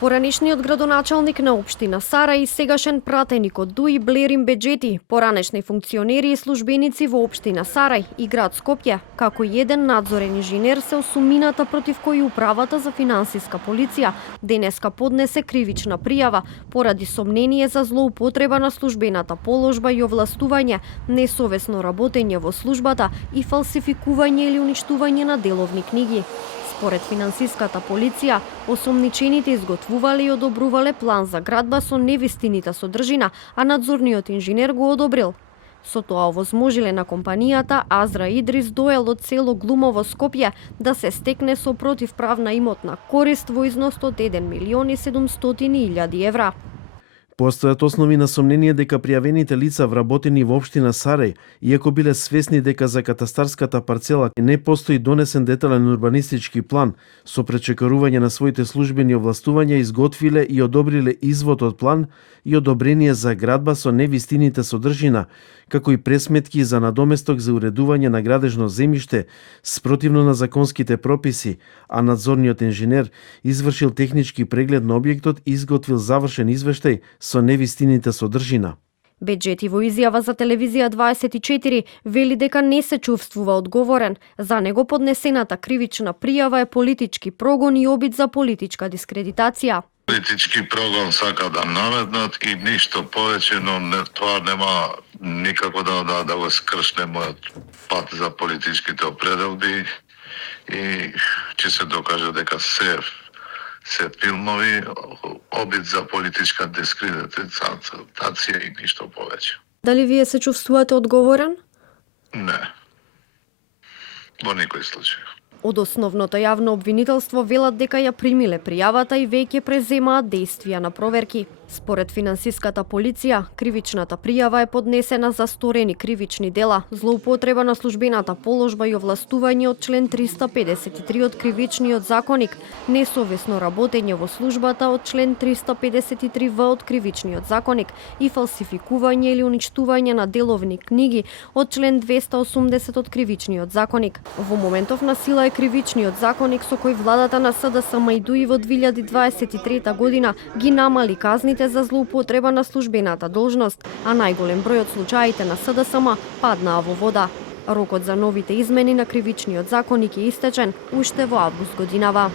Поранешниот градоначалник на општина Сарај и сегашен пратеник од ДУИ Блерин Беџети, поранешни функционери и службеници во општина Сарај и град Скопје, како и еден надзорен инженер се осумината против кои управата за финансиска полиција денеска поднесе кривична пријава поради сомнение за злоупотреба на службената положба и овластување, несовесно работење во службата и фалсификување или уништување на деловни книги. Според финансиската полиција, осомничените изготвувале и одобрувале план за градба со невистинита содржина, а надзорниот инженер го одобрил. Со тоа овозможиле на компанијата Азра Идрис Доел од село Глумово, Скопје, да се стекне со противправна имотна корист во износ од 1.700.000 евра. Постојат основи на сомнение дека пријавените лица вработени во општина Сарај, иако биле свесни дека за катастарската парцела не постои донесен детален урбанистички план, со пречекорување на своите службени овластувања изготвиле и одобриле извод од план и одобрение за градба со невистините содржина, како и пресметки за надоместок за уредување на градежно земјиште спротивно на законските прописи, а надзорниот инженер извршил технички преглед на објектот и изготвил завршен извештај со невистините содржина. Беџети во изјава за телевизија 24 вели дека не се чувствува одговорен. За него поднесената кривична пријава е политички прогон и обид за политичка дискредитација. Политички прогон сака да наметнат и ништо повеќе, но тоа нема никако да го скршне мојот пат за политичките определби и ќе се докаже дека се филмови, обид за политичка дискредитација и ништо повеќе. Дали вие се чувствувате одговорен? Не. Во никој случај. Од основното јавно обвинителство велат дека ја примиле пријавата и веќе преземаат дејствија на проверки. Според финансиската полиција, кривичната пријава е поднесена за сторени кривични дела, злоупотреба на службената положба и овластување од член 353 од Кривичниот законник, несовесно работење во службата од член 353В од Кривичниот законник и фалсификување или уништување на деловни книги од член 280 од Кривичниот законник. Во моментов на сила е Кривичниот законник со кој владата на СДСМ и ДУИ во 2023 година ги намали казните за злоупотреба на службената должност, а најголем број од случаите на СДСМ паднаа во вода. Рокот за новите измени на Кривичниот законник е истечен уште во август годинава.